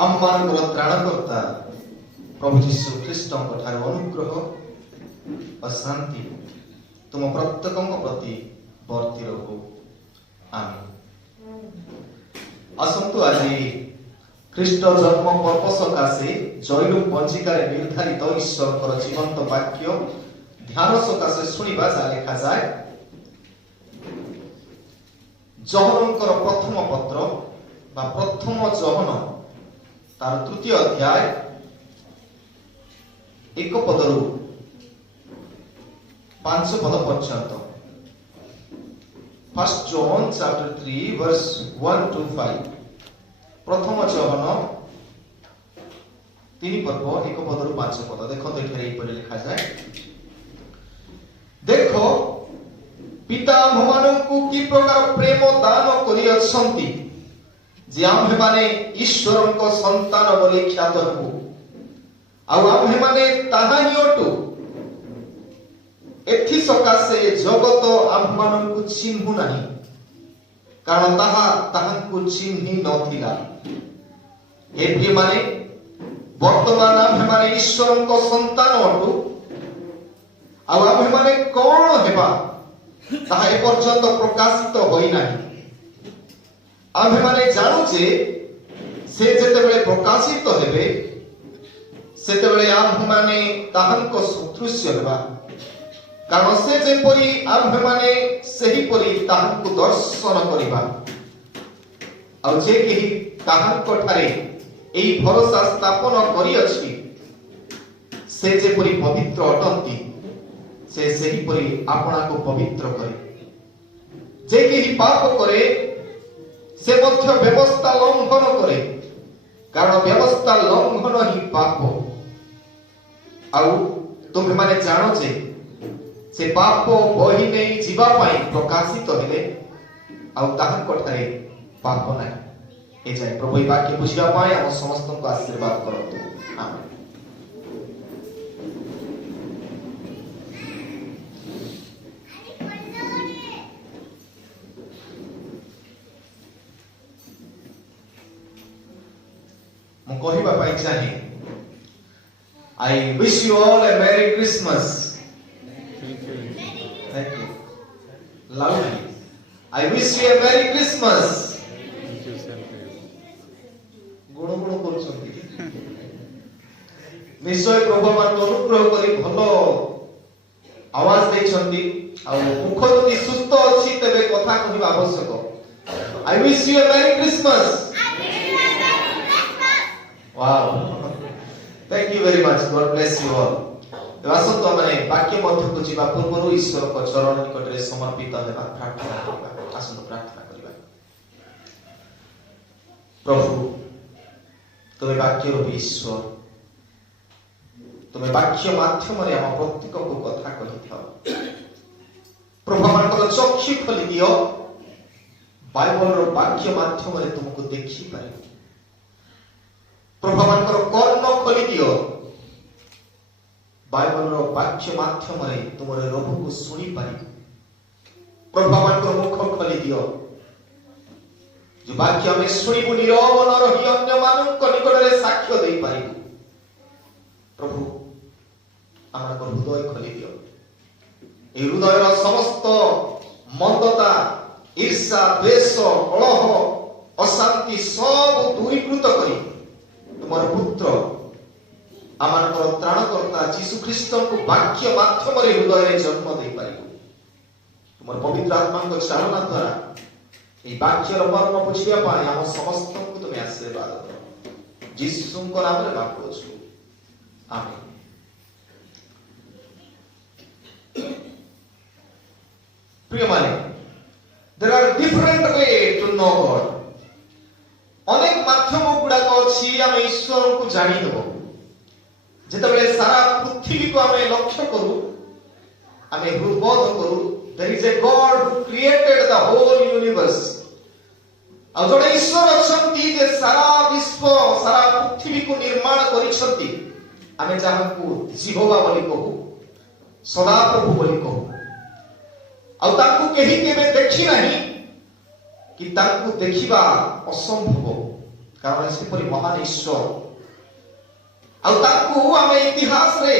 आम मानकर त्राणकर्ता प्रभु जीशु ख्रीष्ट अनुग्रह और शांति तुम प्रत्येक प्रति वर्ती रहू। आमीन। आसंतु आज ख्रीष्ट जन्म पर्व सकाशे जैलुम पंजिकार निर्धारित ईश्वर जीवंत वाक्य ध्यान सकाशे शुणा जा लेखा जाए। जहनंकर प्रथम पत्र बा प्रथम जहन तार तृतीय अध्याय एक पदरु 5 पद पर्यंत। First John chapter 3 verse 1 to 5। प्रथम जहन 3 पर्व 1 पदरु 5 पद। देखो एठारे एपरि लिखा जाए, देखो पिता आम्भमानंकु कि प्रकार प्रेम दान करि अछंती जे आम्भे माने ईश्वरंक संतान बोली ख्यात हेबु। आउ आम्भे माने ताहानी अटु एथि सकाशे जगत आम्भमानंकु चिन्हु नाही, कारण ताहा ताहांकु चिन्हि नथिला। हे प्रिय माने वर्तमान आम्भे माने ईश्वरंक संतान अटु। आउ आम्भे माने कोन हेबा ताहा ए पर्यंत प्रकाशित होई नाही। आम्भे माने जानु जे से जेतेबेले प्रकाशित हेबे सेतेबेले आम्भे माने ताहांक सदृश्य हेबा, कारण से जेपरि आम्भे माने सेही परि ताहांकु दर्शन करिबा। आ जे केही ताहांक ठारे एई भरोसा स्थापन करि अछि से जेपरि पवित्र अटंती से सेही परि आपना को पवित्र करे। जे केही पाप करे से मध्य व्यवस्था लंघन करे, कारण व्यवस्था लंघन ही पाप। आउ तुमे माने जानो जे से पाप बही नहीं जीवा पाई प्रकाशित हेले आउ ताहां कोठारे पाप नाही। ए जाय प्रभु वाक्य बुझिया पाई हम समस्त को आशीर्वाद करतु। आमेन। मु कहिबा पाई चाहे, I wish you all a Merry Christmas. Thank you. Loudly. I wish you a Merry Christmas. गुण गुण करछंती। निश्चय प्रभु मान अनुग्रह करी भलो आवाज देछंती। आ मुख जदि सुस्थ अछि तबे कथा कहिबा आवश्यक। I wish you a Merry Christmas. Wow. Thank you very much. God bless you all. आसंतु आमे वाक्य मध्य को जीवा पूर्व ईश्वर को चरण निकट रे समर्पित हेबा प्रार्थना करबा। आसंतु प्रार्थना करबा। प्रभु तुमे वाक्य रो ईश्वर, तुमे वाक्य माध्यम रे हम प्रत्येक को कथा कहि थाओ। प्रभु मानकर चक्षु खोली दियो, बाइबल रो वाक्य माध्यम रे तुमको देखि पारे। प्रभु मानकर कर्ण खोली दियो, बाइबल रो वाक्य माध्यम रे तुमरे रब को सुनी पारि। प्रभु मानकर मुख खोली दियो, जो वाक्य हमें सुनिबु नीरव न रही अन्य मानक निकट रे साक्ष्य देई पारिबु। प्रभु आमर हृदय खोली दियो, ए हृदय रो समस्त मंदता ईर्ष्या द्वेष कलह अशांति सब दूरीकृत करी तुमर पुत्र आमानकर त्राणकर्ता यीशु ख्रीष्ट को वाक्य माध्यम रे हृदय रे जन्म देई पारिबु। तुमर पवित्र आत्मा को चालना द्वारा ए वाक्य रो मर्म बुझिया पाई हम समस्त को तुमे आशीर्वाद करो। यीशु को नाम रे मांगो छु। आमीन। प्रिय माने, there are different way to know God. अनेक माध्यम गुड़ाक अच्छी आम ईश्वर को जानी देव। जितेबाला सारा पृथ्वी को आम लक्ष्य करूँ, आम हृदबोध करूँ, there is a God who created the whole universe. आ जड़े ईश्वर अच्छी जे सारा विश्व सारा पृथ्वी को निर्माण करिसंती, आम जहाँ को जिहोवा बोली कहू, सदाप्रभु बोली कहू। आ ताकू केही केबे देखि नाही कि ताकू देखिबा असंभव। कारण सेपरि महान ईश्वर आम इतिहास रे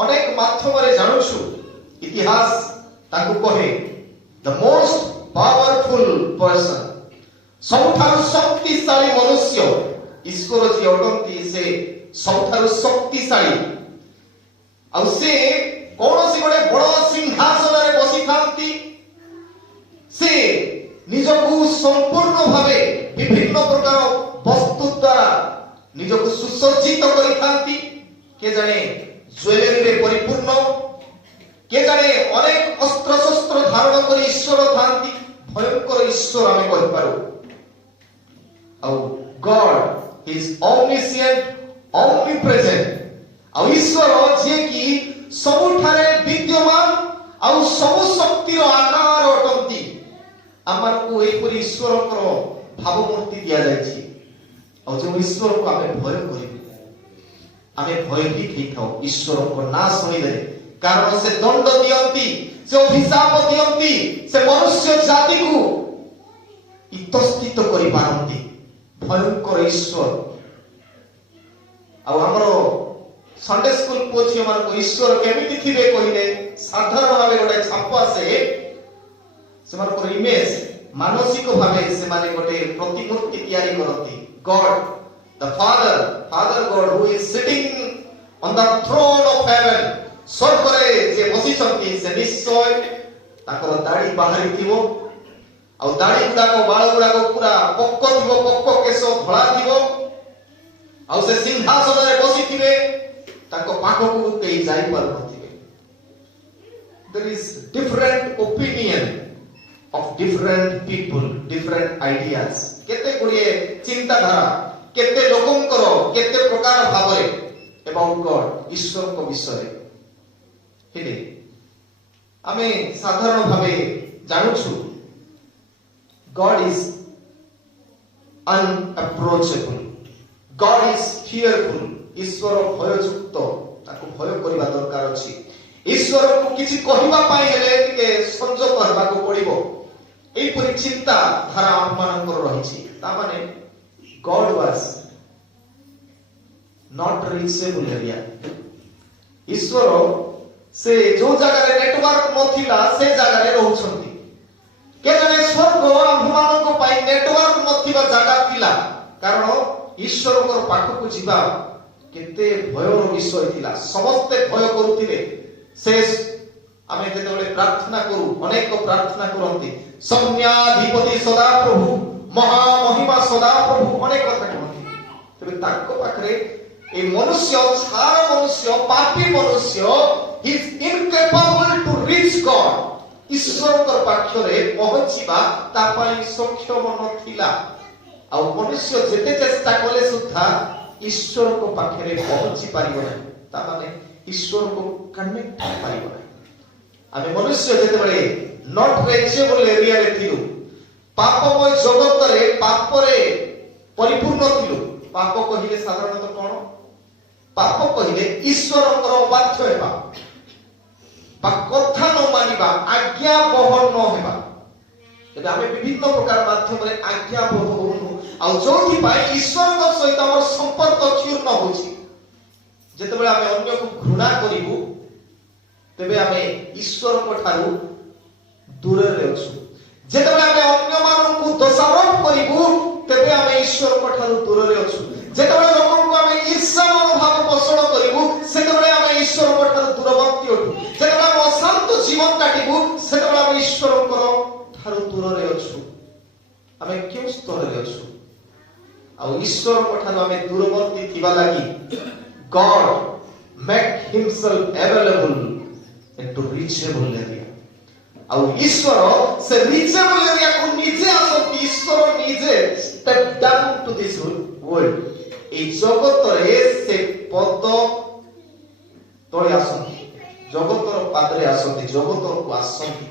अनेक माध्यम जानूछु इतिहास कहे द मोस्ट पावरफुल पर्सन सबठारु शक्तिशाली मनुष्य ईश्वर जी अटंती से सबठारु शक्तिशाली आउ से कौन सी गोटे बड़ सिंहासन रे बसी थांती से निजकु संपूर्ण भावे विभिन्न प्रकार वस्तु द्वारा निजकु सुसज्जित करि थांती के जाने ज्वेलरी रे परिपूर्ण के जाने अनेक अस्त्र शस्त्र धारण करी ईश्वर थांती भयंकर ईश्वर आमे कहि पारो आउ गॉड इज ओमनिशिएंट ओमनिप्रेजेंट आउ ईश्वर जे कि सबुठारे विद्यमान आउ सब शक्तिर आकार अटंती आमको एपरि ईश्वर भावमूर्ति दिया जायछि आउ जे ईश्वर को आमे भय करिबु आमे भयभीत हेथाउ ईश्वर को ना सुनिले कारण से दंड दियंती से अभिशाप दियंती से मनुष्य जाति को इतस्थित करि पारंती भयंकर ईश्वर आउ हमरो संडे स्कूल पोछियो मान को ईश्वर केमिति थिबे कहिले साधारण भाबे गोटे छाप से मान को इमेज मानसिक भाबे से माने गोटे प्रतिमूर्ति तैयारी करती God the father God who is sitting on the throne of heaven स्वर्ग रे जे बसी छंती से निश्चय ताकर दाढ़ी बाहरी थिबो आ दाढ़ी गुडा को बाल गुडा को पूरा पक्क थिबो पक्क केश धळा थिबो आ से सिंहासन रे बसी थिबे ताको पाखो को केई जाई पार नथिबे there is different opinion of different people different ideas केते गुडिए चिंता धारा केते लोकंकर केते प्रकार भाबरे about God ईश्वर को विषय हेले आमे साधारण भाबे जानुछु God is unapproachable God is fearful ईश्वर भययुक्त ताको भय करबा दरकार अछि ईश्वर को किछि कहिबा पाई हेले के संजोग करबा को पड़िबो এই পরিচিন্তা ধারা আমানଙ୍କର রহিছি তা মানে God was not reachable area ईश्वर से जो जगह रे नेटवर्क नथिला से जगह रे रहउछंती के जने स्वर्ग हममाननको पाई नेटवर्क नथिबा जगह थिला कारण ईश्वर को पाखो को जीवा केते भयर विषय थिला समस्त भय करूथिले से आमे जेतेबेले प्रार्थना करू अनेक प्रार्थना करंती सम्याधिपति सदा प्रभु महामहिमा सदा प्रभु अनेक कथा कहंती तबे ताको पाखरे ए मनुष्य सारा मनुष्य पापी मनुष्य ही is incapable to reach God ईश्वर कर पाखरे पहुंचीबा ता पई सक्षम नथिला आ मनुष्य जेते चेष्टा कले सुद्धा ईश्वर को पाखरे पहुंची पारिबो नै ता माने ईश्वर को कनेक्ट पारिबो नै आमे मनुष्य जेते बळे नॉट रीचेबल एरिया रे थिलु पापमय जगत रे पाप रे परिपूर्ण थिलु पाप कहिले साधारणतः कोन पाप कहिले ईश्वरकर बाध्य हेबा बा कथा न मानिबा आज्ञा बहन न हेबा तबे आमे विभिन्न प्रकार माध्यम रे आज्ञा बहन होनु आ जोथि पाई ईश्वरक सहित हमर संपर्क क्षुर्ण होछि जेते बळे आमे अन्य को घृणा करिवु तबे आमे ईश्वर को ठारू दूर रे अछु जेतबे आमे अन्य मानन को दोषारोप करिवु तबे आमे ईश्वर को ठारू दूर रे अछु जेतबे लोकन को आमे ईर्ष्या मनोभाव पोषण करिवु सेतबे आमे ईश्वर को ठारू दूरवर्ती अछु जेतबे आमे अशांत जीवन काटिबु सेतबे आमे ईश्वर को ठारू दूर रे अछु आमे केउ स्तर रे अछु आ ईश्वर को ठारू आमे दूरवर्ती थिबा लागि God make himself available into reachable area ଆଉ ଈଶ୍ୱର ସେ reachable area କୁ ନିଜେ ଆସନ୍ତି ଈଶ୍ୱର ନିଜେ step down to this world এই ଜଗତରେ ସେ ପଦ ତଳେ ଆସନ୍ତି ଜଗତର ପାଦରେ ଆସନ୍ତି ଜଗତକୁ ଆସନ୍ତି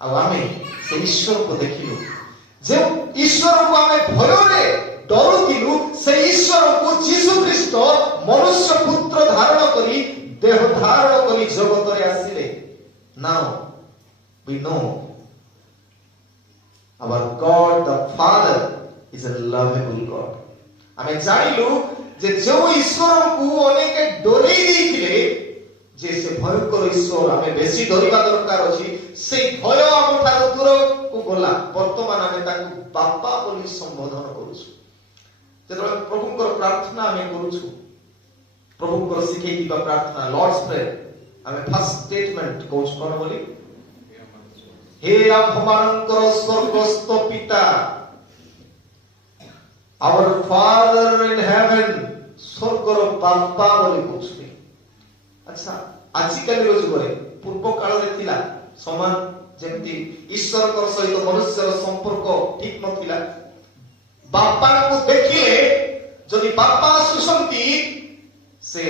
ଆଉ ଆମେ ସେ ଈଶ୍ୱରକୁ ଦେଖିଲୁ ଯେ ଈଶ୍ୱରକୁ ଆମେ ଭୟରେ ଡରୁଥିଲୁ ସେ ଈଶ୍ୱରକୁ ଯୀଶୁ ଖ୍ରୀଷ୍ଟ ମନୁଷ୍ୟ ପୁତ୍ର ଧାରଣ କରି देह धारण करी जगत रे आसिले now we know our God the Father is a lovable God. आमे जानिलु जे जो ईश्वर को अनेक डोरेई देथिले जे से भयंकर ईश्वर आमे बेसी डरिबा दरकार अछि से भय हम ठार दूर को गला वर्तमान आमे ताकू बापा बोली संबोधन करूछु जेतबे प्रभुकर प्रार्थना आमे करूछु प्रभुकर सिखै दिबा प्रार्थना लॉर्ड्स प्रेयर आमे फर्स्ट स्टेटमेंट कोच कोन बोली हे आम्भमानकर स्वर्गस्थ पिता our father in heaven स्वर्गर बापा बोली कोछुनी अच्छा आजिकल रो जुगरे पूर्व काल रे थिला समान जेमति ईश्वर कर सहित मनुष्यर संपर्क ठीक नथिला बापा को देखिले जदि बापा सुसंती से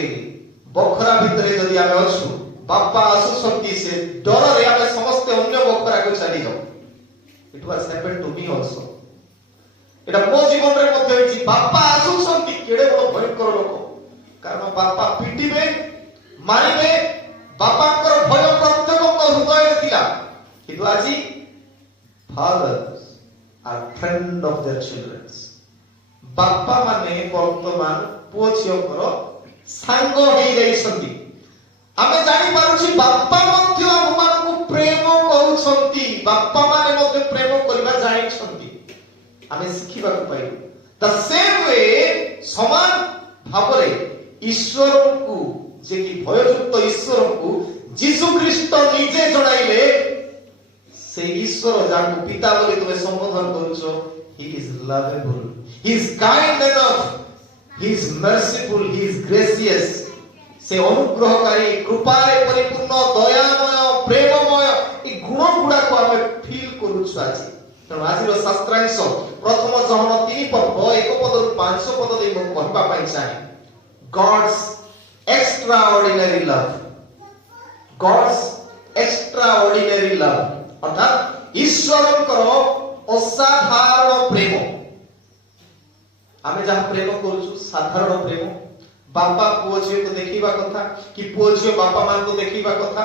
बखरा भितरे जदि आमे अछु बापा सुसंती से डर रे आमे समस्त अन्य बखरा को चली जाऊ it was happened to me also एटा मो जीवन रे मध्ये होई बापा सुसंती केडे बड़ भयंकर लोक कारण बापा पिटिबे मारिबे बापा कर भय प्रत्येक हृदय रे थिला किंतु आजी fathers are friend of their children बापा माने वर्तमान पुओ छियो कर सांग हेई जाईसंती आमे जानि पारुछि बापा मध्ये हममान को प्रेम करूछंती बापा माने मध्ये प्रेम करबा जानिछंती आमे सिखिबा को पाइबु द सेम वे समान भाबरे ईश्वर को जे कि भययुक्त ईश्वर को यीशु ख्रीष्ट निजे जणाइले से ईश्वर जाको पिता बोली तुमे संबोधन करूछो he is lovable he is kind enough he is merciful he is gracious से अनुग्रहकारी कृपारे परिपूर्ण दयामय प्रेममय ई गुण गुडा को हमें फील करूछु आज तेणु आजिर शास्त्रांश प्रथम जहन 3 पद 1 पद 5 पद दे म कहबा पाइ चाहे God's extraordinary love अर्थात ईश्वरଙ୍କର असाधारण प्रेम आमे जहा प्रेम करूछु साधारण प्रेम बापा पुओ झियो को देखिबा कथा कि पुओ झियो बापा मान को देखिबा कथा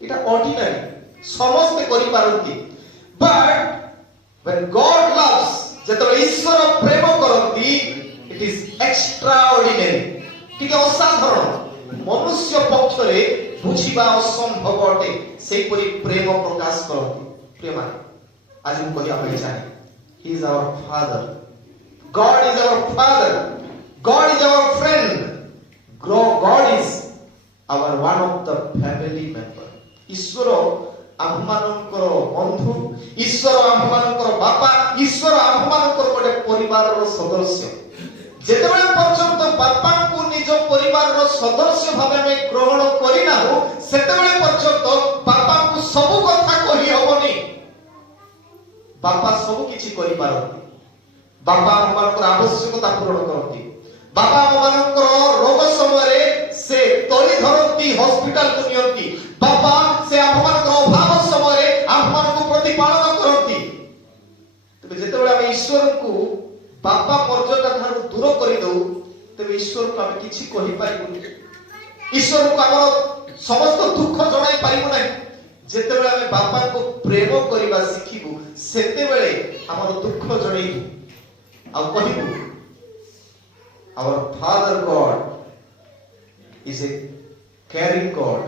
इटा ऑर्डिनरी समस्त करि पारंती बट when God loves जतो ईश्वर प्रेम करंती it is extraordinary ठीक है असाधारण मनुष्य पक्षरे बुझिबा असंभव अटे सेही परि प्रेम प्रकाश करंती प्रेम आज हम कहि आपण जाने he is our father God is our father God is our friend God is our one of the family member ईश्वर आम्भमानकर बंधु ईश्वर आम्भमानकर बापा ईश्वर आम्भमानकर गोटे परिवारर सदस्य जेतेबेले पर्यंत बापा को निज परिवारर सदस्य भाबे में ग्रहण करिना हो सेतेबेले पर्यंत बापा को सब कथा कहि होबनी बापा सब किछि करि पारନ୍ତି बापा आम्भमानकर आवश्यकता पूर्ण करନ୍ତି बापा आम्भमानकर रोग समय से तोली धरନ୍ତି हॉस्पिटल को नियंती बापा से आम्भमानकर अभाव समय आम्भमान को प्रतिपालन करନ୍ତି तबे जेतेबेले हम ईश्वर को बापा मर्यादा ठारू दूर करि दउ तबे ईश्वर को हम किछि कहि पारिबुनी ईश्वर को हमर समस्त दुख जणाई पारिबु नै जेतेबेले हम बापा को प्रेम करिबा सिखिबु सेतेबेले हमर दुख जणाइबु आ कहिबु our father God is a caring God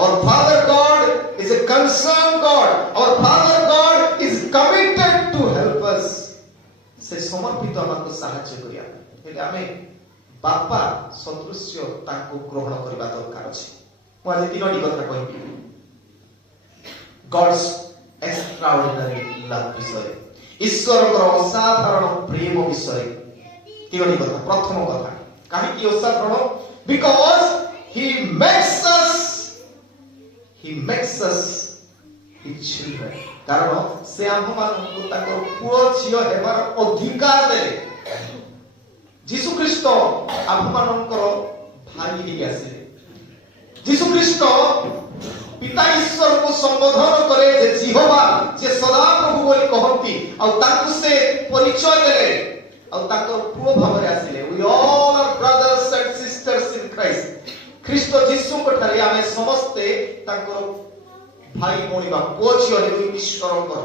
our father God is a concerned God our father God is committed to help us से समर्पित हमको सहायता करिया हेले आमे बापा सदृश्य ताको ग्रहण करबा दरकार अछि म आज तीनोटी कथा कहिबी God's extraordinary love विषय ईश्वरकर असाधारण प्रेम विषय तीनोटी कथा प्रथम कथा काहे कि असाधारण because he makes us his children कारण से आम्भमानकु ताकर पुओ झियो हेबार अधिकार देले यीशु ख्रीष्ट आम्भमानकर भाई ही आसे यीशु ख्रीष्ट पिता ईश्वर को संबोधन करे जे जिहोवा जे सदा प्रभु बोली कहंती आ ताकु से परिचय देले आ ताकर पुओ भाबरे आसिले we all are brothers and sisters in Christ ख्रीष्ट यीशु को ठारे आमे समस्ते ताकर भाई मोणी बा पुओ झियो ईश्वर कर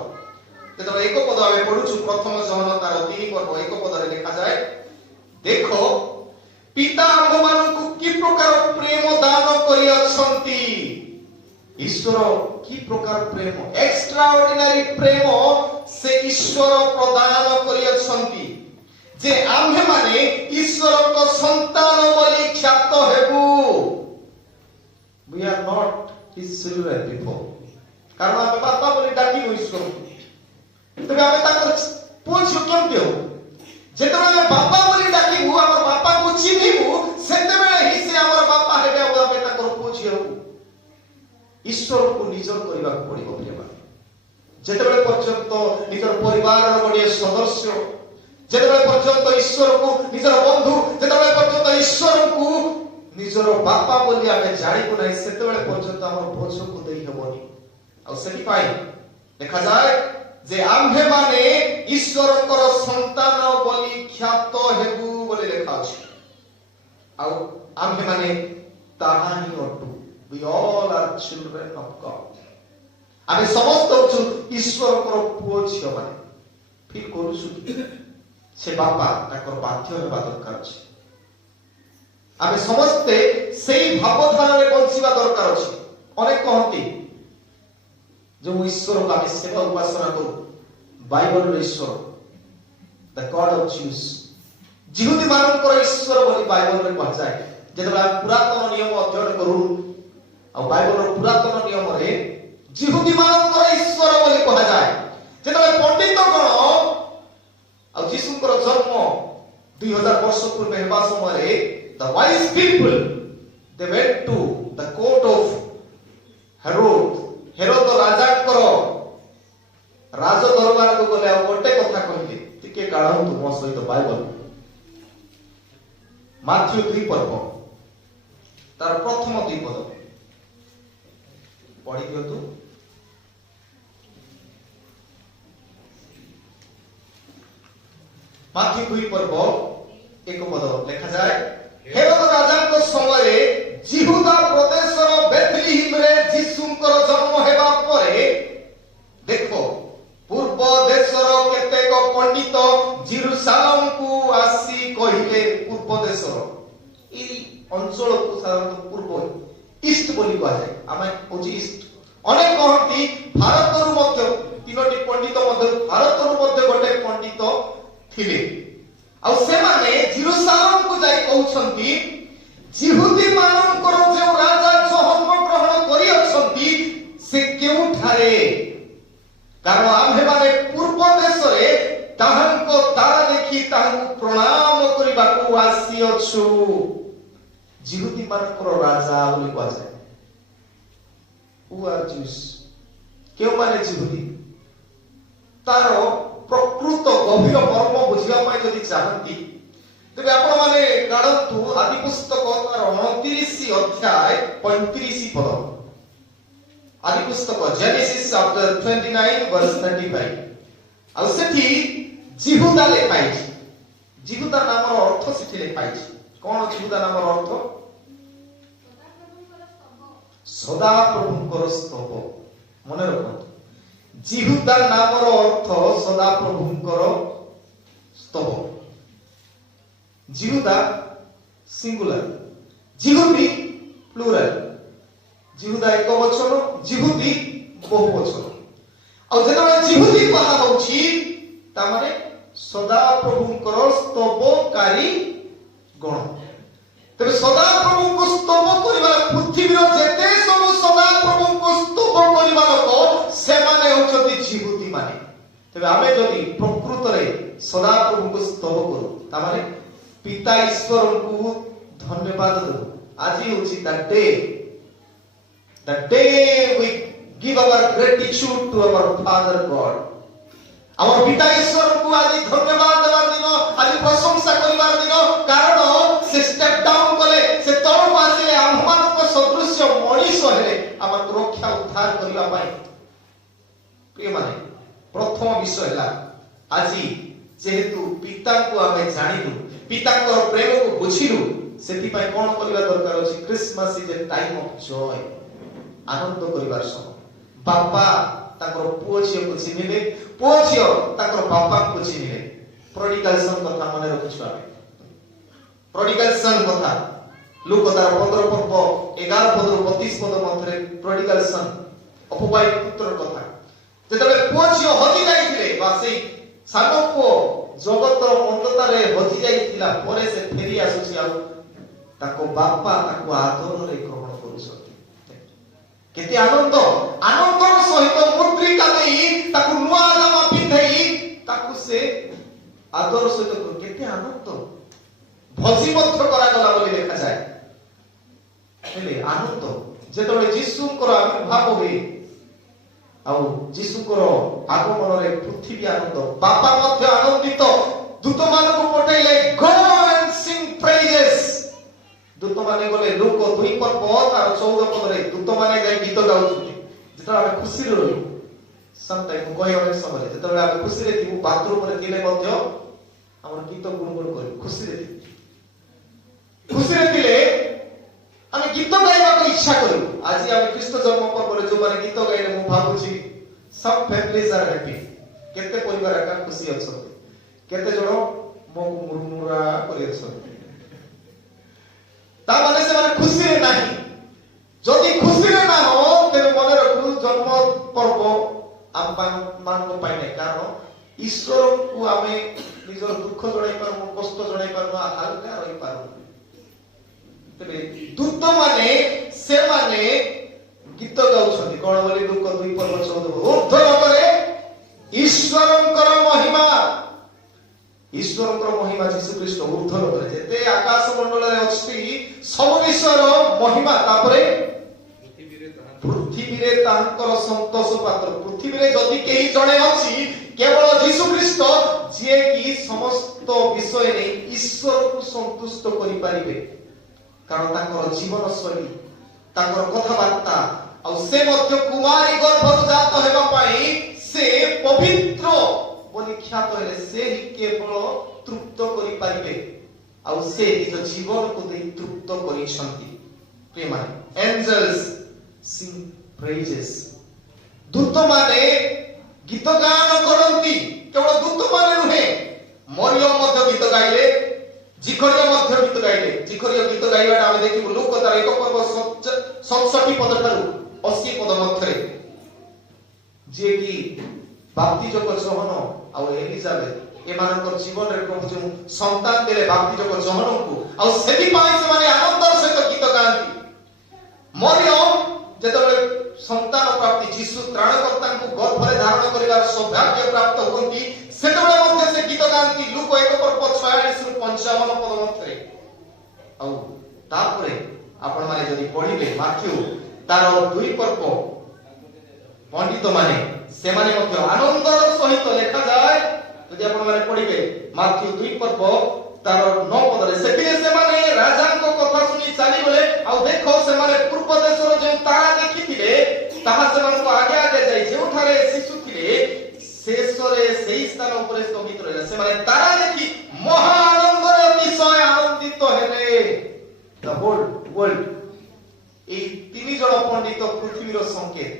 ଯେତେବେଳେ ଏକ ପଦ ଆମେ ପଢୁଛୁ ପ୍ରଥମ ଜହନ ତାର 3 ପର୍ବ 1 ପଦରେ ଲେଖାଯାଏ, ଦେଖ ପିତା ଆମ୍ଭମାନଙ୍କୁ କି ପ୍ରକାର ପ୍ରେମ ଦାନ କରିଅଛନ୍ତି। ଈଶ୍ୱର କି ପ୍ରକାର ପ୍ରେମ, ଏକ୍ସଟ୍ରା ଅର୍ଡିନାରୀ ପ୍ରେମ ସେ ଈଶ୍ୱର ପ୍ରଦାନ କରିଅଛନ୍ତି ଯେ ଆମ୍ଭେମାନେ ଈଶ୍ୱରଙ୍କ ସନ୍ତାନ ବୋଲି ଖ୍ୟାତ ହେବୁ। We are not his children before, କାରଣ ଆମେ ବାପା ବୋଲି ଡାକିବୁ ଈଶ୍ୱରକୁ। ତେବେ ଆମେ ତାଙ୍କର ପୁଅ ଝିଅ କେମିତି ହବୁ? ଯେତେବେଳେ ଆମେ ବାପା ବୋଲି ଡାକିବୁ, ଆମର ବାପାଙ୍କୁ ଚିହ୍ନିବୁ, ସେତେବେଳେ ହିଁ ସେ ଆମର ବାପା ହେବେ ଆଉ ଆମେ ତାଙ୍କର ପୁଅ ଝିଅ ହବୁ। ଈଶ୍ୱରକୁ ନିଜର କରିବାକୁ ପଡିବ ପ୍ରିୟମାନେ। ଯେତେବେଳେ ପର୍ଯ୍ୟନ୍ତ ନିଜର ପରିବାରର ଗୋଟିଏ ସଦସ୍ୟ, ଯେତେବେଳେ ପର୍ଯ୍ୟନ୍ତ ଈଶ୍ୱରକୁ ନିଜର ବନ୍ଧୁ, ଯେତେବେଳେ ପର୍ଯ୍ୟନ୍ତ ଈଶ୍ୱରକୁ ନିଜର ବାପା ବୋଲି ଆମେ ଜାଣିବୁ ନାହିଁ, ସେତେବେଳେ ପର୍ଯ୍ୟନ୍ତ ଆମର ବୋଝକୁ ଦେଇ ହେବନି। ଆଉ ସେଥିପାଇଁ ଦେଖାଯାଏ ଯେ ଆମ୍ଭେମାନେ ଈଶ୍ୱରଙ୍କର ସନ୍ତାନ ବୋଲି ଖ୍ୟାତ ହେବୁ ବୋଲି ଲେଖା ଅଛି। ଆଉ ଆମ୍ଭେମାନେ ତାହା ହିଁ ଅଟୁ। We all are children of God. ଆମେ ସମସ୍ତ ହଉଛୁ ଈଶ୍ୱରଙ୍କର ପୁଅ ଝିଅ ମାନେ। ଫିଲ୍ କରୁଛୁ ସେ ବାପା ତାଙ୍କର ବାଧ୍ୟ ହେବା ଦରକାର ଅଛି। ଆମେ ସମସ୍ତେ ସେଇ ଭାବଧାରାରେ ବଞ୍ଚିବା ଦରକାର ଅଛି। ଅନେକ କହନ୍ତି ଯୋଉ ଈଶ୍ୱରକୁ ଆମେ ସେବା ଉପାସନା କରୁ, ବାଇବଲର ଈଶ୍ୱର, the God of Jews, ଜିହୁଦୀ ମାନଙ୍କର ଈଶ୍ୱର ବୋଲି ବାଇବଲରେ କୁହାଯାଏ। ଯେତେବେଳେ ଆମେ ପୁରାତନ ନିୟମ ଅଧ୍ୟୟନ କରୁ, ଆଉ ବାଇବଲର ପୁରାତନ ନିୟମରେ ଜିହୁଦୀ ମାନଙ୍କର ଈଶ୍ୱର ବୋଲି କୁହାଯାଏ। ଯେତେବେଳେ ପଣ୍ଡିତଗଣ ଆଉ ଯୀଶୁଙ୍କର ଜନ୍ମ 2000 ବର୍ଷ ପୂର୍ବେ ହେବା ସମୟରେ the wise people they went to the court of Herod, Herod ରାଜାଙ୍କର ରାଜ ଦରବାରକୁ ଗଲେ ଆଉ ଗୋଟେ କଥା କହିଲେ। ଟିକେ କାଢନ୍ତୁ ମୋ ସହିତ ବାଇବଲ, ମାଥ୍ୟୁ 2 ପର୍ବ ତାର ପ୍ରଥମ 2 ପଦ ପଢି ଦିଅନ୍ତୁ। ମାଥ୍ୟୁ 2 ପର୍ବ 1 ପଦ ଲେଖାଯାଏ, ହେରୋଦ ରାଜାଙ୍କ ସମୟରେ ଜିହୁଦା ପ୍ରଦେଶର ବେଥଲିହେମରେ ଯୀଶୁଙ୍କର ଜନ୍ମ ହେବା ପରେ, ଦେଖ ପୂର୍ବ ଦେଶର କେତେକ ପଣ୍ଡିତ ଜେରୁସାଲେମକୁ ଆସି କହିଲେ। ପୂର୍ବ ଦେଶର এই ଅଞ୍ଚଳକୁ ସାଧାରଣତଃ ପୂର୍ବ ଇଷ୍ଟ ବୋଲି କୁହାଯାଏ। ଆମେ ହଉଛି ଇଷ୍ଟ। ଅନେକ କହନ୍ତି ଭାରତରୁ ମଧ୍ୟ 3ଟି ପଣ୍ଡିତ ମଧ୍ୟରୁ ଭାରତରୁ ମଧ୍ୟ ଗୋଟେ ପଣ୍ଡିତ ଥିଲେ। ଆଉ ସେମାନେ ଜେରୁସାଲେମକୁ ଯାଇ କହୁଛନ୍ତି ଜିହୁଦୀ ମାନଙ୍କର ଯେଉଁ ରାଜା ଜନ୍ମ ଗ୍ରହଣ କରିଅଛନ୍ତି ସେ କେଉଁଠାରେ? କାରଣ ଆମ୍ଭେମାନେ ପୂର୍ବ ଦେଶରେ ତାହାଙ୍କ ତାରା ଦେଖି ତାହାଙ୍କୁ ପ୍ରଣାମ କରିବାକୁ ଆସିଅଛୁ। ଜିହୁଦୀ ମାନଙ୍କର ରାଜା ବୋଲି କୁହାଯାଏ। Who are Jews? କେଉଁମାନେ ଜିହୁଦୀ? ତାର ପ୍ରକୃତ ଗଭୀର ମର୍ମ ବୁଝିବା ପାଇଁ ଯଦି ଚାହାନ୍ତି, ତେବେ ଆପଣମାନେ ଜାଣନ୍ତୁ ଆଦି ପୁସ୍ତକ ତାର 29 ଅଧ୍ୟାୟ 35 ପଦ। ଆଦି ପୁସ୍ତକ ଜେନେସିସ୍ ଚାପ୍ଟର 29 verse 35। ଆଉ ସେଠି ଜିହୁଦା ଲେଖାଇଛି। ଜିହୁଦା ନାମର ଅର୍ଥ ସେଠି ଲେଖାଇଛି। କଣ ଜିହୁଦା ନାମର ଅର୍ଥ? ସଦା ପ୍ରଭୁଙ୍କର ସ୍ତବ। ମନେ ରଖନ୍ତୁ, ଜିହୁଦା ନାମର ଅର୍ଥ ସଦା ପ୍ରଭୁଙ୍କର ସ୍ତବ। ଜିହୁଦା ସିଙ୍ଗୁଲାର, ଜିହୁଦୀ ପ୍ଲୁରାଲ। ଜିହୁଦା ଏକ ବଚନ, ଜିହୁଦୀ ବହୁ ବଚନ। ଆଉ ଯେତେବେଳେ ଜିହୁଦୀ କୁହା ହଉଛି ତାମାନେ ସଦା ପ୍ରଭୁଙ୍କର ସ୍ତବକାରୀ ଗଣ। ତେବେ ସଦା ପ୍ରଭୁଙ୍କୁ ସ୍ତବ କରିବା, ପୃଥିବୀର ଯେତେ ସବୁ ସଦା ପ୍ରଭୁଙ୍କୁ ସ୍ତବ କରିବା ଲୋକ ସେମାନେ ହଉଛନ୍ତି ଜିହୁଦୀ ମାନେ। ତେବେ ଆମେ ଯଦି ପ୍ରକୃତରେ ସଦା ପ୍ରଭୁଙ୍କୁ ସ୍ତବ କରୁ, ତାମାନେ ପିତା ଈଶ୍ୱରଙ୍କୁ ଧନ୍ୟବାଦ ଦେବୁ। ଆଜି ହଉଛି the day we give our gratitude to our Father God. ଆମର ପିତା ଈଶ୍ୱରଙ୍କୁ ଆଜି ଧନ୍ୟବାଦ ଦେବାର ଦିନ, ଆଜି ପ୍ରଶଂସା କରିବାର ଦିନ। କାରଣ ସେ ଷ୍ଟେପ୍ ଡାଉନ୍ କଲେ, ସେ ତଳକୁ ଆସିଲେ, ଆମ୍ଭମାନଙ୍କ ସଦୃଶ୍ୟ ମଣିଷ ହେଲେ ଆମକୁ ରକ୍ଷା ଉଦ୍ଧାର କରିବା ପାଇଁ। ପ୍ରିୟମାନେ, ପ୍ରଥମ ବିଷୟ ହେଲା ଆଜି ଯେହେତୁ ପିତାଙ୍କୁ ଆମେ ଜାଣିଲୁ, ପିତାଙ୍କର ପ୍ରେମକୁ ବୁଝିଲୁ, ସେଥିପାଇଁ କଣ କରିବା ଦରକାର ଅଛି? Christmas is a time of joy. ଆନନ୍ଦ କରିବାର ସମୟ। ବାପା ତାଙ୍କର ପୁଅ ଝିଅକୁ ଚିହ୍ନିଲେ, ପୁଅ ଝିଅ ତାଙ୍କର ବାପାଙ୍କୁ ଚିହ୍ନିଲେ। ପ୍ରୋଡିଗାଲ ସନ୍ କଥା ମନେ ରଖିଛୁ ଆମେ। ପ୍ରୋଡିଗାଲ ସନ୍ କଥା ଲୁକ ତାର 15 ପର୍ବ 11 ପଦରୁ 32 ପଦ ମଧ୍ୟରେ ପ୍ରୋଡିଗାଲ ସନ୍ ଅପବାହିତ ପୁତ୍ର କଥା। ଯେତେବେଳେ ପୁଅ ଝିଅ ହଜି ଯାଇଥିଲେ ବା ସେଇ ସାନ ପୁଅ ଜଗତର ଅନ୍ଧତାରେ ହଜି ଯାଇଥିଲା ପରେ ସେ ଫେରି ଆସୁଛି, ଆଉ ତାଙ୍କ ବାପା ତାକୁ ଆଦରରେ ଗ୍ରହଣ କରୁଛନ୍ତି। କେତେ ଆନନ୍ଦ, ଆନନ୍ଦର ସହିତ ମୁଦ୍ରିକା ଦେଇ ତାକୁ ନୂଆ ଜାମା ପିନ୍ଧେଇ ତାକୁ ସେ ଆଦର ସହିତ କେତେ ଆନନ୍ଦ, ଭୋଜି ମଧ୍ୟ କରାଗଲା ବୋଲି ଦେଖାଯାଏ। ହେଲେ ଆନନ୍ଦ ଯେତେବେଳେ ଯୀଶୁଙ୍କର ଆବିର୍ଭାବ ହୁଏ ଆଉ ଯୀଶୁଙ୍କର ଆଗମନରେ ପୃଥିବୀ ଆନନ୍ଦ, ବାପା ମଧ୍ୟ ଆନନ୍ଦିତ। ଦୂତମାନଙ୍କୁ ପଠାଇଲେ go and sing praises। ଦୂତମାନେ ଗଲେ ଲୁକ 2 ପର୍ବ ତାର 14 ପଦରେ ଦୂତମାନେ ଯାଇ ଗୀତ ଗାଉଛନ୍ତି। ଯେତେବେଳେ ଆମେ ଖୁସିରେ ରହିବୁ, ସମଟାଇମ୍ ମୁଁ କହି ଅନେକ ସମୟରେ ଯେତେବେଳେ ଆମେ ଖୁସିରେ ଥିବୁ, ବାଥରୁମରେ ଥିଲେ ମଧ୍ୟ ଆମର ଗୀତ ଗୁଣଗୁଣ କରିବୁ। ଖୁସିରେ ଥିଲେ ଆମେ ଗୀତ ଗାଇବାକୁ ଇଚ୍ଛା କରିବୁ। ଆଜି ଆମେ ଖ୍ରୀଷ୍ଟ ଜନ୍ମ ପର୍ବରେ ଯୋଉମାନେ ଗୀତ ଗାଇଲେ, ମୁଁ ଭାବୁଛି ସବ୍ ଫ୍ୟାମିଲିଜ୍ ଆର୍ ହ୍ୟାପି। କେତେ ପରିବାର ଏକା ଖୁସି ଅଛନ୍ତି, କେତେ ଜଣ ମୁହଁକୁ ମୁରୁମୁରା କରି ଅଛନ୍ତି। ତାମାନେ ସେମାନେ ଖୁସିରେ ନାହିଁ। ଯଦି ଖୁସିରେ ନାହ ତେବେ ମନେ ରଖୁ ଜନ୍ମ ପର୍ବ ଆମମାନଙ୍କ ପାଇଁ ନାହିଁ। କାରଣ ଈଶ୍ୱରଙ୍କୁ ଆମେ ନିଜର ଦୁଃଖ ଜଣାଇ ପାରୁନୁ, କଷ୍ଟ ଜଣାଇ ପାରୁନୁ, ହାଲକା ରହିପାରୁନୁ। ତେବେ ଦୂତମାନେ ସେମାନେ ଗୀତ ଗାଉଛନ୍ତି କଣ ବୋଲି ଲୁକ 2 ପର୍ବ 14 ଉର୍ଦ୍ଧ୍ୱଲୋକରେ ଈଶ୍ୱରଙ୍କର ମହିମା। ଈଶ୍ୱରଙ୍କର ମହିମା ଯୀଶୁ ଖ୍ରୀଷ୍ଟ ଉର୍ଦ୍ଧ୍ୱଲୋକରେ ଯେତେ ଆକାଶ ମଣ୍ଡଳରେ ଅଛି ସବୁ ବିଷୟର ମହିମା। ତାପରେ ପୃଥିବୀରେ ତାଙ୍କର ସନ୍ତୋଷ ପାତ୍ର। ପୃଥିବୀରେ ଯଦି କେହି ଜଣେ ଅଛି କେବଳ ଯୀଶୁ ଖ୍ରୀଷ୍ଟ, ଯିଏ କି ସମସ୍ତ ବିଷୟ ନେଇ ଈଶ୍ୱରକୁ ସନ୍ତୁଷ୍ଟ କରିପାରିବେ। କାରଣ ତାଙ୍କର ଜୀବନ ଶୈଳୀ, ତାଙ୍କର କଥାବାର୍ତ୍ତା, ଆଉ ସେ ମଧ୍ୟ କୁମାରୀ ଗର୍ଭରୁ ଜାତ ହେବା ପାଇଁ ସେ ପବିତ୍ର ବୋଲି ଖ୍ୟାତ ହେଲେ। ସେ କେବଳ ତୃପ୍ତ କରିପାରିବେ, ଆଉ ସେ ନିଜ ଜୀବନକୁ ଦେଇ ତୃପ୍ତ କରିଛନ୍ତି। ପ୍ରିୟମାନେ, ଏଞ୍ଜେଲ୍ସ ସିଂ ପ୍ରେଜେସ୍। ଦୂତମାନେ ଗୀତ ଗାନ କରନ୍ତି। କେବଳ ଦୂତମାନେ ନୁହେଁ, ମରିୟମ ମଧ୍ୟ ଗୀତ ଗାଇଲେ, ଜିକରିୟ ମଧ୍ୟ ଗୀତ ଗାଇଲେ। ଜିକରିୟ ଗୀତ ଗାଇବାଟା ଆମେ ଦେଖିବୁ ଲୁକ ତାର 1 ପର୍ବ 67 ପଦ ଠାରୁ 80 ପଦ ମଧ୍ୟରେ, ଯିଏ କି ବାପ୍ତିଜକ ଜୋହନ ଆଉ ଏଲିଜାବେଥ ଏମାନଙ୍କର ଜୀବନରେ ପ୍ରଭୁ ଯେଉଁ ସନ୍ତାନ ଦେଲେ ବାପ୍ତିଜକ ଜୋହନଙ୍କୁ, ଆଉ ସେଥିପାଇଁ ସେମାନେ ଆନନ୍ଦର ସହିତ ଗୀତ ଗାଆନ୍ତି। ମରିୟମ ଯେତେବେଳେ ସନ୍ତାନ ପ୍ରାପ୍ତି ଯୀଶୁ ତ୍ରାଣକର୍ତ୍ତାଙ୍କୁ ଗର୍ଭରେ ଧାରଣ କରିବାର ସୌଭାଗ୍ୟ ପ୍ରାପ୍ତ ହୁଅନ୍ତି, ସେତେବେଳେ ମଧ୍ୟ ସେ ଗୀତ ଗାଆନ୍ତି ଲୁକ 1 ପର୍ବ 46 ରୁ 55 ପଦ ମଧ୍ୟରେ। ଆଉ ତାପରେ ଆପଣମାନେ ଯଦି ପଢିବେ ମାଥ୍ୟୁ ତାର 2 ପର୍ବ, ପଣ୍ଡିତ ମାନେ ସେମାନେ ମଧ୍ୟ ଆନନ୍ଦର ସହିତ ଲେଖାଯାଏ। ଯଦି ଆପଣମାନେ ପଢିବେ ମାଥ୍ୟୁ 2 ପର୍ବ ତାର 9 ପଦରେ, ସେଥିରେ ସେମାନେ ରାଜାଙ୍କ କଥା ଶୁଣି ଚାଲିଗଲେ, ଆଉ ଦେଖ ସେମାନେ ପୂର୍ବ ଦେଶର ଯେଉଁ ତାରା ଦେଖିଥିଲେ ତାହା ସେମାନଙ୍କୁ ଆଗେ ଆଗେ ଯାଇ ଯେଉଁଠାରେ ଶିଶୁ ଥିଲେ ଶେଷରେ ସେହି ସ୍ଥାନ ଉପରେ ସ୍ଥଗିତ ରହିଲା। ସେମାନେ ତାରା ଦେଖି ମହା ଆନନ୍ଦରେ ଅତିଶୟ ଆନନ୍ଦିତ ହେଲେ। The whole world, এই 3 ଜଣ ପଣ୍ଡିତ ପୃଥିବୀର ସଂକେତ,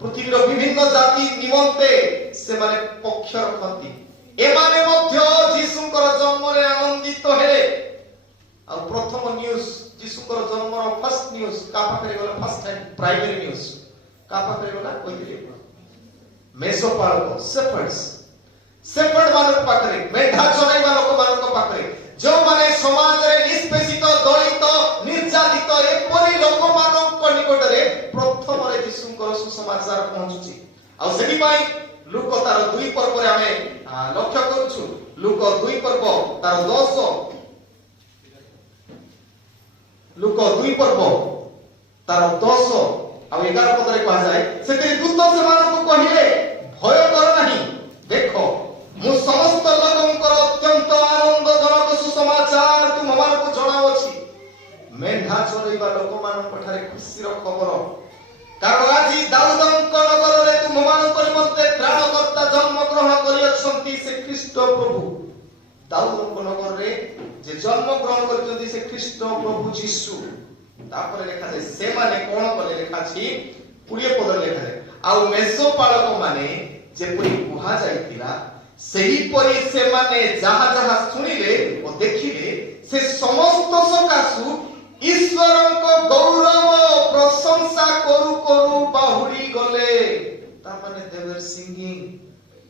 ପୃଥିବୀର ବିଭିନ୍ନ ଜାତି ନିମନ୍ତେ ସେମାନେ ପକ୍ଷ ରଖନ୍ତି। ଏମାନେ ମଧ୍ୟ ଯୀଶୁଙ୍କର ଜନ୍ମରେ ଆନନ୍ଦିତ ହେଲେ। ଆଉ ପ୍ରଥମ ନ୍ୟୁଜ ଯୀଶୁଙ୍କର ଜନ୍ମର ଫାର୍ଷ୍ଟ ନ୍ୟୁଜ କା ପାଖରେ ଗଲା? ଫାର୍ଷ୍ଟ ଟାଇମ ପ୍ରାଇମେରୀ ନ୍ୟୁଜ କା ପାଖରେ ଗଲା? କହିଥିଲେ ମେଷପାଳକ, ସେପର୍ଡ ମାନଙ୍କ ପାଖରେ, ମେଣ୍ଢା ଚରାଇବା ଲୋକମାନଙ୍କ ପାଖରେ, ଯେଉଁମାନେ ସମାଜରେ ନିଷ୍ପେଷିତ, ଦଳିତ, ନିର୍ଯାତିତ ଏପରି ଲୋକମାନଙ୍କ ନିକଟରେ ପ୍ରଥମରେ ଯୀଶୁଙ୍କର ସୁସମାଚାର ପହଞ୍ଚୁଛି। ଆଉ ସେଥିପାଇଁ ଲୁକ ତାର 2 ପର୍ବରେ ଆମେ ଲକ୍ଷ୍ୟ କରୁଛୁ, ଲୁକ 2 ପର୍ବ ତାର 10, ଲୁକ 2 ପର୍ବ ତାର 10 ଆଉ 11 ପଦରେ କୁହାଯାଏ, ସେଥିରେ ଦୂତ ସେମାନଙ୍କୁ କହିଲେ ଭୟ କର ନାହିଁ, ଦେଖ ମୁଁ ସମସ୍ତ ଲୋକଙ୍କର ଅତ୍ୟନ୍ତ ଆନନ୍ଦଜନକ ସୁସମାଚାର ତୁମମାନଙ୍କୁ ଜଣାଉଅଛି। ମେଣ୍ଢା ଚରାଇବା ଲୋକମାନଙ୍କ ଠାରେ ଖୁସିର ଖବର, କାରଣ ଆଜି ଦାଉଦଙ୍କ ନଗରରେ ତୁମମାନଙ୍କ ନିମନ୍ତେ ତ୍ରାଣକର୍ତ୍ତା ଜନ୍ମଗ୍ରହଣ କରିଅଛନ୍ତି, ସେ ଖ୍ରୀଷ୍ଟ ପ୍ରଭୁ। ଦାଉଦଙ୍କ ନଗରରେ ଯେ ଜନ୍ମଗ୍ରହଣ କରିଛନ୍ତି ସେ ଖ୍ରୀଷ୍ଟ ପ୍ରଭୁ ଯୀଶୁ। ତାପରେ ଲେଖାଯାଏ ସେମାନେ କଣ କଲେ? ଲେଖାଛି 20 ପଦରେ ଲେଖାଯାଏ, आउ मेषपालक माने जेपरि कुहा जाइतिला सेही परि से माने जहा जहा सुनिले ओ देखिले से समस्त सकासु ईश्वरको गौरव प्रशंसा करू करू बाहुरी गले ता माने दे were singing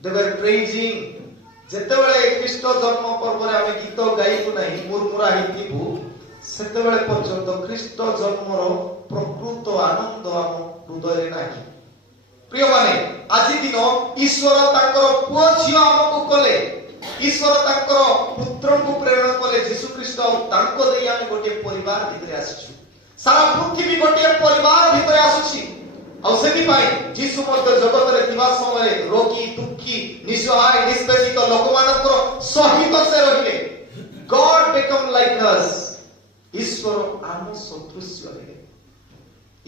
they were praising जेतेबेले ख्रीष्ट जन्म पर्व रे आमे गीत गाइबु नाही मुरमुरा हितिबु सेतेबेले पर्यंत ख्रीष्ट जन्मर प्रकृत आनंद आम हृदय रे नाही प्रिय माने आज दिन ईश्वर तांकर पुओ झियो हमकु कले ईश्वर तांकर पुत्र को प्रेरण कले यीशु ख्रीष्ट तांको देई आमे गोटे परिवार भितरे आसीछु सारा पृथ्वी गोटे परिवार भितरे आसुछि आ सेति पाई यीशु मध्य जगत रे दिवा समय रोगी दुखी निसहाय निष्पेषित लोक मानकर सहित से रहिले गॉड बिकम लाइक अस ईश्वर आम सदृश्य हे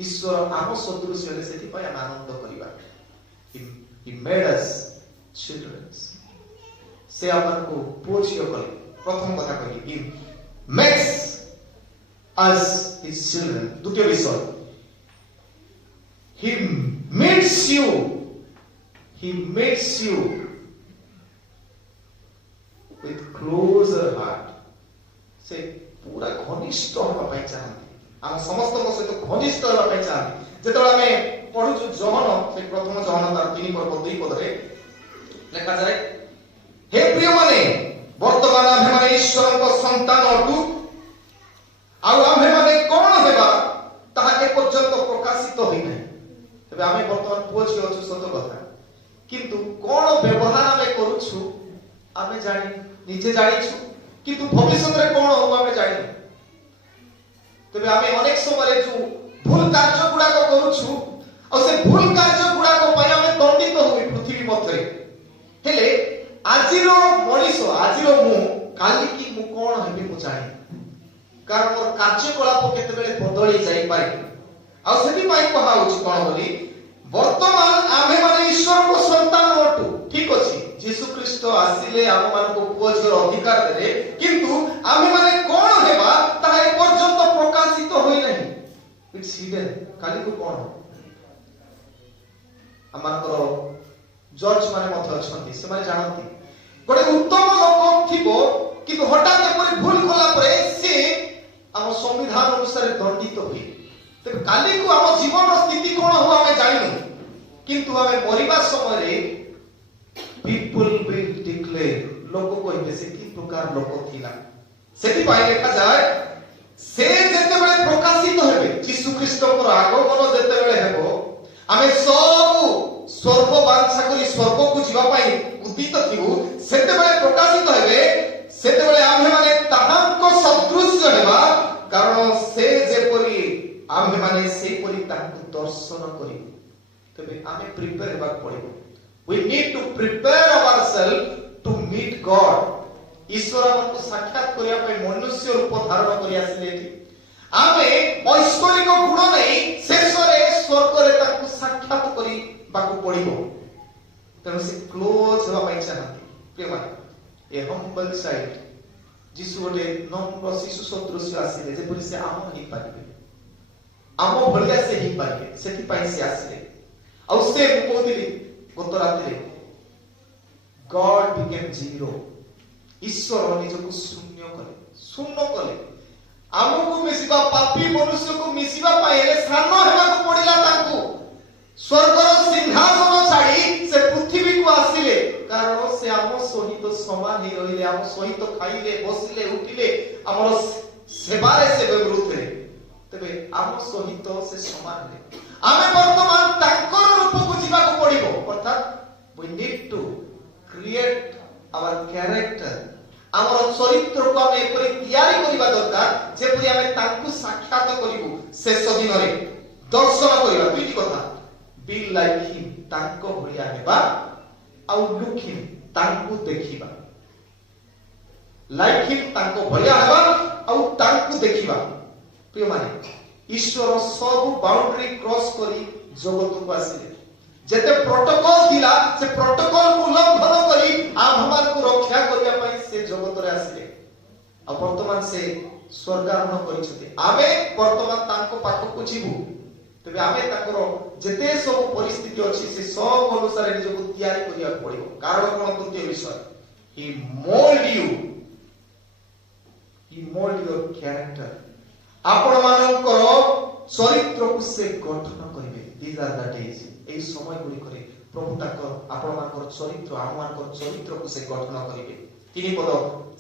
ईश्वर आम सदृश्य हे सेति पाई हम आनंद करिबा he made us children से अपन को पोछियो कले प्रथम कथा कहि he makes us his children द्वितीय विषय he makes you with closer heart से पूरा घनिष्ठ होबा पई चाहନ୍ତି हम समस्त को सहित घनिष्ठ होबा पई चाहନ୍ତି जेतबेला हमें पढु जहन से प्रथम जहन तार 3 पद 2 पद रे लिखा जाय हे प्रिय माने वर्तमान आमे माने ईश्वर को संतान अटु आ आमे माने कोन हेबा ताहा ए पर्यंत प्रकाशित होई नै तबे आमे वर्तमान पोछि अछु सत कथा किंतु कोन व्यवहार आमे करूछु आमे जानि निजे जानिछु किंतु भविष्य रे कोन हो आमे जानि तबे आमे अनेक समय जो भूल कार्य गुडा को करूछु और से भूल कार्य गुडा को पय आमे दंडित होई पृथ्वी मध्य हेले आजिरो मनीष आजिरो मु काली की मु कोन हेबी मु जानि कारण मोर कार्यकलाप केते बेले बदली जाई पारे आ सेति पाई कहा होछि कोन बोली वर्तमान आमे माने ईश्वर को संतान अटु ठीक अछि यीशु ख्रीष्ट आसिले आम मान को पुओझर अधिकार देले किंतु आमे माने कोन हेबा ता ए पर्यंत प्रकाशित होई नाही इट्स हिडन काली को कोन आमानकर जज माने मथ अछंती से माने जानती गोटे उत्तम लोक थिबो किंतु हठात एपरि भूल कला परे से हम संविधान अनुसार दंडित होई तब काली को हम जीवन स्थिति कोन हो हमें जानिनु किंतु हमें मरिबा समय रे पीपल विल डिक्लेयर लोक कहबे से की प्रकार लोक थिला सेति पाई लिखा जाय से जेते बेले प्रकाशित हेबे यीशु ख्रीष्टकर आगमन जेते बेले हेबो हमें सब स्वर्ग वांछा करी स्वर्ग को जीवा पाई उदित थिबु सेते बेले प्रकाशित हेबे सेते बेले आमे माने ताहांको सदृश्य हेबा कारण से जेपरि आमे माने से परि तांको दर्शन करी तबे आमे प्रिपेयर हेबा पड़िबो we need to prepare ourselves to meet God ईश्वर हमको साक्षात करिया पे मनुष्य रूप धारण करि आसिले आमे ऐश्वरिक गुण नै शेषरे स्वर्ग रे तांको साक्षात करी बाकू पड़िबो तेनु से क्लोज होबा पाई चाहନ୍ତି प्रेम ए हम्बल साइड जिसु गोटे नम्र शिशु सदृश्य आसिले जेपरि से आम ही पारिबे आम भलिया से ही पारिबे सेति पाई से आसिले आ से कोदिली गत राति रे गॉड बिकेम जीरो ईश्वर निजको शून्य कले आमको मिसिबा पापी मनुष्य को मिसिबा पाइले सानो हेबा को पडिला तांको स्वर्गर सिंहासन छाड़ी से पृथ्वी को आसिले कारण से आम सहित समान ही रहिले आम सहित खाइले बसिले उठिले हमर सेवारे से व्यवहृत रे तबे आम सहित से समान रे आमे वर्तमान तांकर रूप को जीवा को पड़िबो अर्थात we need to create our character हमर चरित्र को हम एपरि तयारी करिबा दरकार जेपरि हमें तांकु साक्षात करिबु शेष दिन रे दर्शन करिबा दुईटी कथा बी लाइक हिम तांको भलिया हेबा आउ लुक हिम तांकु देखिबा लाइक हिम तांको भलिया हेबा आउ तांकु देखिबा प्रिय माने ईश्वर सब बाउंड्री क्रॉस करी जगत को आसिले जेते प्रोटोकॉल दिला से प्रोटोकॉल को उल्लंघन करी आममान को रक्षा करिया पई से जगत रे आसिले आ वर्तमान से स्वर्गारोहण करिसते आमे वर्तमान तांको पाखो को जीवु तेबे आमे ताकर जेते सब परिस्थिति अछि से सब अनुसार निजको तैयारी करिया पड़िबो। कारण कोन तृतीय विषय, he mold your character। आपण मानकर चरित्र को से गठन करिवे। these are the days, एई समय गुडी करे प्रभु ताकर आपण मानकर चरित्र आम मानकर चरित्र को से गठन करिवे। तीन पद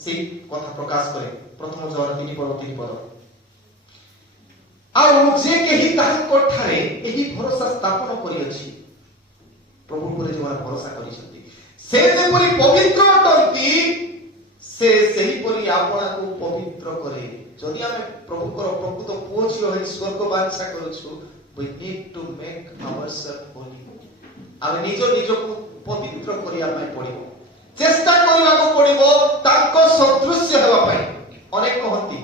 से कथा प्रकाश करे। प्रथम जन 3 पद आउ जे केही ताहाको ठारे एही भरोसा स्थापन करि अछि, प्रभु पर जे भरोसा करि छथि से जेपरि पवित्र अटंती से सही परि आपना को पवित्र करे। जदि आमे प्रभु कर प्रकृत पुओ झियो हे स्वर्ग बांछा करछु, we need to make ourselves holy। आमे निज को पवित्र करिया पय पड़िबो, चेष्टा करिया को पड़िबो ताको सदृश्य हेबा पय। अनेक कहंती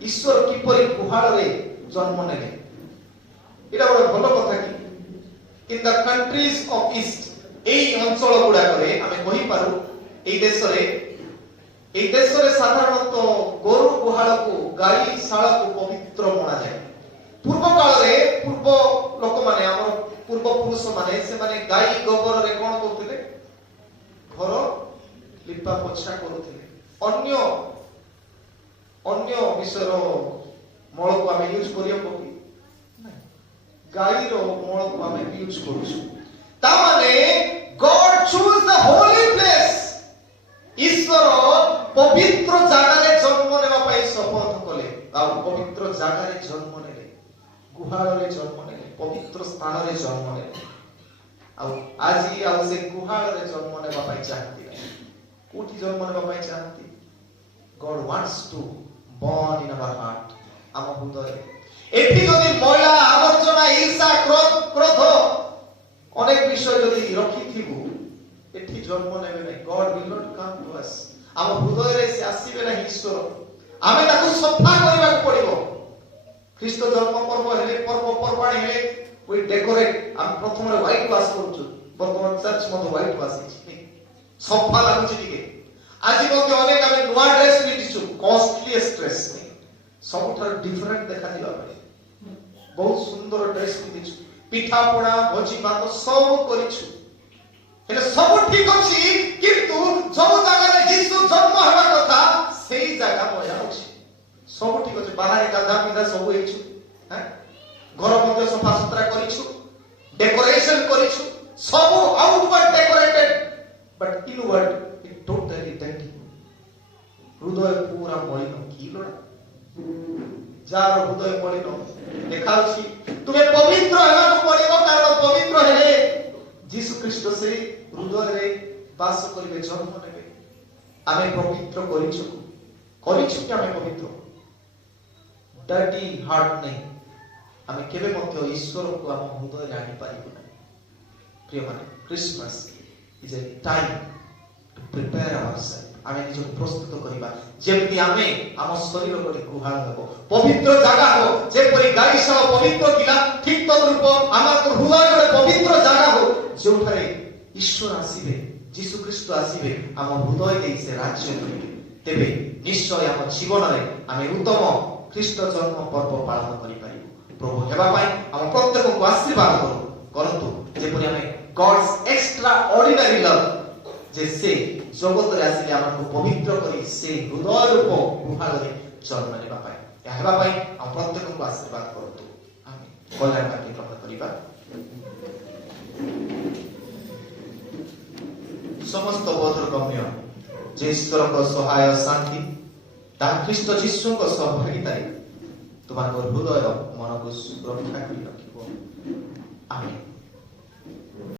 ईश्वर किपरि गुहाल रे जन्म नेले, एटा बड़ भलो कथा कि in the countries of east एई अंचल गुडा करे आमे कहि पारु एई देशरे साधारणतः गोरु गुहाल को गाई शाला को पवित्र माना जाय। पूर्व काल रे पूर्व लोक माने हमर पूर्व पुरुष माने से माने गाई गोबर रे कोन करथिले, घर लिपा पोछा करथिले। अन्य विषयर मल को आमे यूज करियो कि नहीं, गाई रो मल को आमे यूज करूछु। ता माने God choose the holy place. ईश्वर पवित्र जागा रे जन्म नेबा पई शपथ कले, आ पवित्र जागा रे जन्म नेले, गुहाल रे जन्म नेले, पवित्र स्थान रे जन्म नेले। आ आज आ से गुहाल रे जन्म नेबा पई चाहती, कोठी जन्म नेबा पई चाहती। God wants to born in our heart, आम हृदय। एठी जदि महिला आवर्जना ईर्षा क्रोध अनेक विषय जदि रखिथिबु एठी जन्म नेबे नै। God will not come to us। आम हृदय रे से आसीबे नै ईश्वर। आमे ताकू सफा करबा पड़िबो। ख्रीष्ट जन्म पर्व हेले पर्व पर्वाणी हेले we decorate। आम प्रथम रे व्हाइट वाश करछु, वर्तमान चर्च मते व्हाइट वाश छै, सफा लागुछि टिके। आज मते अनेक आमे नुवा ड्रेस पिटिछु, कॉस्टलीएस्ट ड्रेस नै, सबठार डिफरेंट देखा दिबा पड़े। बहुत सुंदर ड्रेस पिटिछु, पिठा पड़ा भोजी भात सब करिछु, हेले सब ठीक अछि, किंतु जो जागा रे यीशु जन्म हेबा कथा सेही जागा मया अछि। सब ठीक अछि, बाहर गाधा पिधा सब हेछु, हैं घर मध्ये सफा सुतरा करिछु, डेकोरेशन करिछु, सब outward decorated, but inward it totally dirty. हृदय पूरा मलिन किलोड़ा, जार हृदय मलिन देखाउछि। तुमे पवित्र हेबा को पड़िबो, कारण पवित्र हेले यीशु ख्रीष्ट से हृदय रे वास करिवे, जन्म नेबे। आमे पवित्र करिछु कि आमे पवित्र डर्टी हार्ट नहीं, आमे केबे मध्य ईश्वर को आम हृदय रे आनि पारिबो ना। प्रिय माने Christmas is a time to prepare ourself. आमे निजो प्रस्तुत करिबा जेमति आमे आम शरीर गोटे गुहाल हेबो, पवित्र जागा हो। जेपरि गाईशाला पवित्र थिला, ठीक तद्रूप आमार हृदय गोटे पवित्र जागा हो, जोठारे ईश्वर आसीबे, यीशु ख्रीष्ट आसीबे, आम हृदय देई से राज्य करिवे। तेबे निश्चय आम जीवन रे आमे उत्तम ख्रीष्ट जन्म पर्व पालन करि पारिबो। प्रभु हेबा पई आम प्रत्येक को आशीर्वाद करंतु, जेपरि आमे गॉड्स एक्स्ट्रा ऑर्डिनरी लव जे से जगत रे आसीले हमको पवित्र करी से हृदय रूप गुहाल रे जन्म नेबा पई या हेबा पई हम प्रत्येक को आशीर्वाद करंतु। आमीन। कल्याण करके प्रार्थना करिबा। समस्त बोधर गम्य जे ईश्वर को सहाय शांति ता ख्रीष्ट यीशु को सहभागिता तुमार हृदय मन को सुरक्षा करी रखिबो। आमीन।